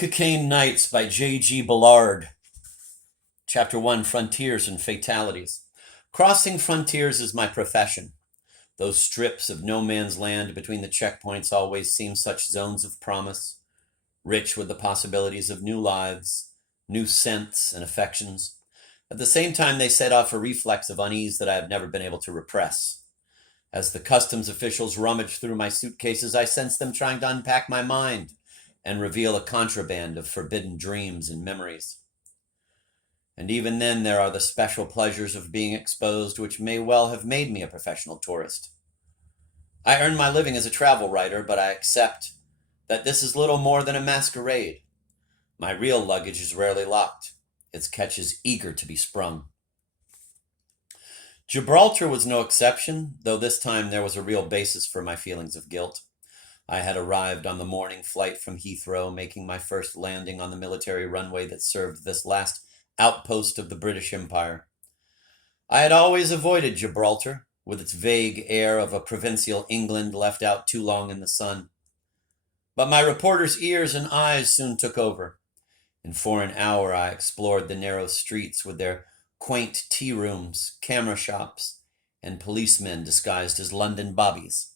Cocaine Nights by J.G. Ballard. Chapter 1, Frontiers and Fatalities. Crossing frontiers is my profession. Those strips of no man's land between the checkpoints always seem such zones of promise, rich with the possibilities of new lives, new scents and affections. At the same time, they set off a reflex of unease that I have never been able to repress. As the customs officials rummage through my suitcases, I sense them trying to unpack my mind and reveal a contraband of forbidden dreams and memories. And even then, there are the special pleasures of being exposed, which may well have made me a professional tourist. I earn my living as a travel writer, but I accept that this is little more than a masquerade. My real luggage is rarely locked. Its catch is eager to be sprung. Gibraltar was no exception, though this time there was a real basis for my feelings of guilt. I had arrived on the morning flight from Heathrow, making my first landing on the military runway that served this last outpost of the British Empire. I had always avoided Gibraltar, with its vague air of a provincial England left out too long in the sun. But my reporter's ears and eyes soon took over, and for an hour I explored the narrow streets with their quaint tea rooms, camera shops, and policemen disguised as London bobbies.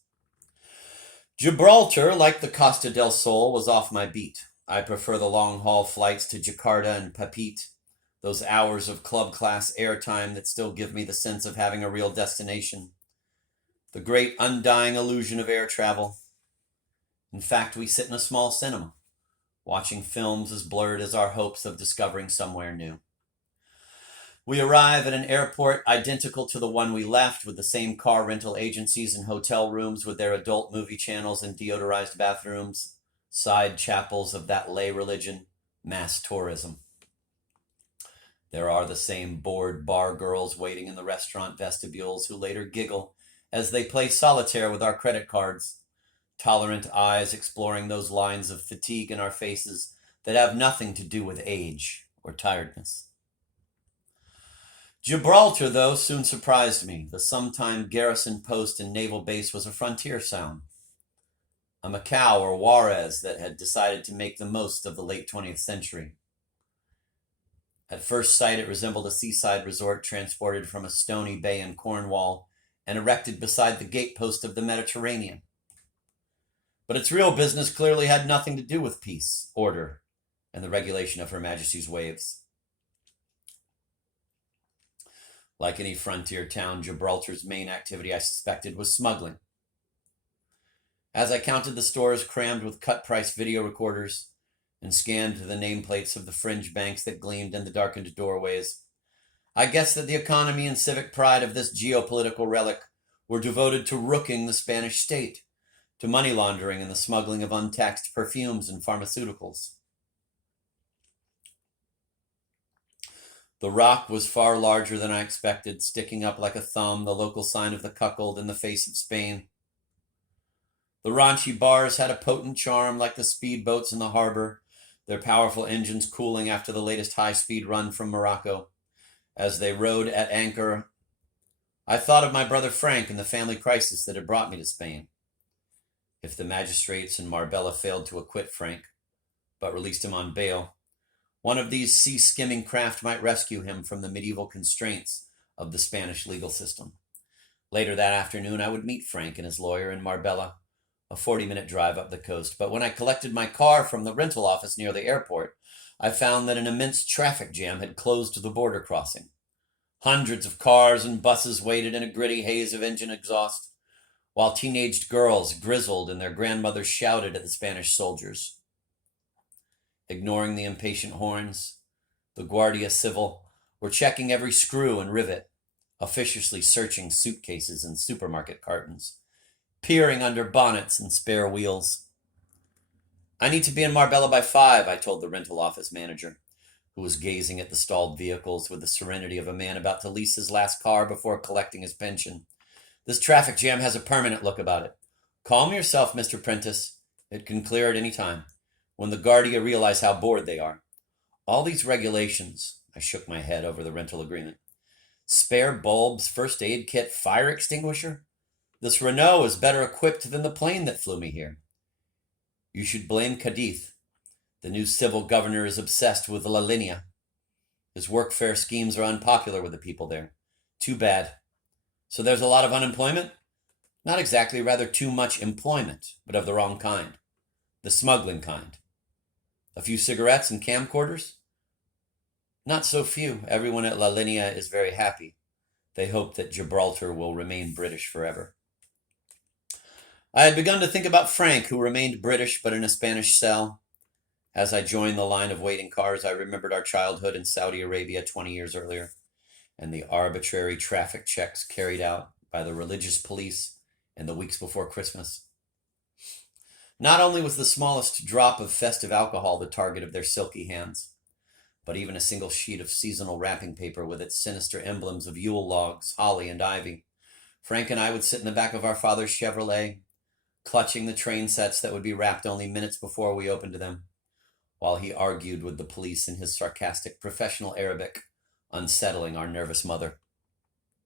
Gibraltar, like the Costa del Sol, was off my beat. I prefer the long-haul flights to Jakarta and Papeete, those hours of club-class airtime that still give me the sense of having a real destination. The great undying illusion of air travel. In fact, we sit in a small cinema, watching films as blurred as our hopes of discovering somewhere new. We arrive at an airport identical to the one we left, with the same car rental agencies and hotel rooms with their adult movie channels and deodorized bathrooms, side chapels of that lay religion, mass tourism. There are the same bored bar girls waiting in the restaurant vestibules who later giggle as they play solitaire with our credit cards, tolerant eyes exploring those lines of fatigue in our faces that have nothing to do with age or tiredness. Gibraltar, though, soon surprised me. The sometime garrison post and naval base was a frontier sound, a Macau or Juarez that had decided to make the most of the late 20th century. At first sight, it resembled a seaside resort transported from a stony bay in Cornwall and erected beside the gatepost of the Mediterranean. But its real business clearly had nothing to do with peace, order, and the regulation of Her Majesty's waves. Like any frontier town, Gibraltar's main activity, I suspected, was smuggling. As I counted the stores crammed with cut-price video recorders and scanned the nameplates of the fringe banks that gleamed in the darkened doorways, I guessed that the economy and civic pride of this geopolitical relic were devoted to rooking the Spanish state, to money laundering and the smuggling of untaxed perfumes and pharmaceuticals. The rock was far larger than I expected, sticking up like a thumb, the local sign of the cuckold in the face of Spain. The raunchy bars had a potent charm like the speedboats in the harbor, their powerful engines cooling after the latest high-speed run from Morocco. As they rode at anchor, I thought of my brother Frank and the family crisis that had brought me to Spain. If the magistrates in Marbella failed to acquit Frank, but released him on bail, one of these sea-skimming craft might rescue him from the medieval constraints of the Spanish legal system. Later that afternoon, I would meet Frank and his lawyer in Marbella, a 40-minute drive up the coast. But when I collected my car from the rental office near the airport, I found that an immense traffic jam had closed the border crossing. Hundreds of cars and buses waited in a gritty haze of engine exhaust, while teenaged girls, grizzled, and their grandmothers shouted at the Spanish soldiers. Ignoring the impatient horns, the Guardia Civil were checking every screw and rivet, officiously searching suitcases and supermarket cartons, peering under bonnets and spare wheels. I need to be in Marbella by 5, I told the rental office manager, who was gazing at the stalled vehicles with the serenity of a man about to lease his last car before collecting his pension. This traffic jam has a permanent look about it. Calm yourself, Mr. Prentice. It can clear at any time, when the Guardia realize how bored they are. All these regulations, I shook my head over the rental agreement. Spare bulbs, first aid kit, fire extinguisher? This Renault is better equipped than the plane that flew me here. You should blame Cadiz. The new civil governor is obsessed with La Linea. His workfare schemes are unpopular with the people there. Too bad. So there's a lot of unemployment? Not exactly, rather too much employment, but of the wrong kind. The smuggling kind. A few cigarettes and camcorders? Not so few. Everyone at La Linea is very happy. They hope that Gibraltar will remain British forever. I had begun to think about Frank, who remained British but in a Spanish cell. As I joined the line of waiting cars, I remembered our childhood in Saudi Arabia 20 years earlier, and the arbitrary traffic checks carried out by the religious police in the weeks before Christmas. Not only was the smallest drop of festive alcohol the target of their silky hands, but even a single sheet of seasonal wrapping paper with its sinister emblems of Yule logs, holly, and ivy. Frank and I would sit in the back of our father's Chevrolet, clutching the train sets that would be wrapped only minutes before we opened them, while he argued with the police in his sarcastic professional Arabic, unsettling our nervous mother.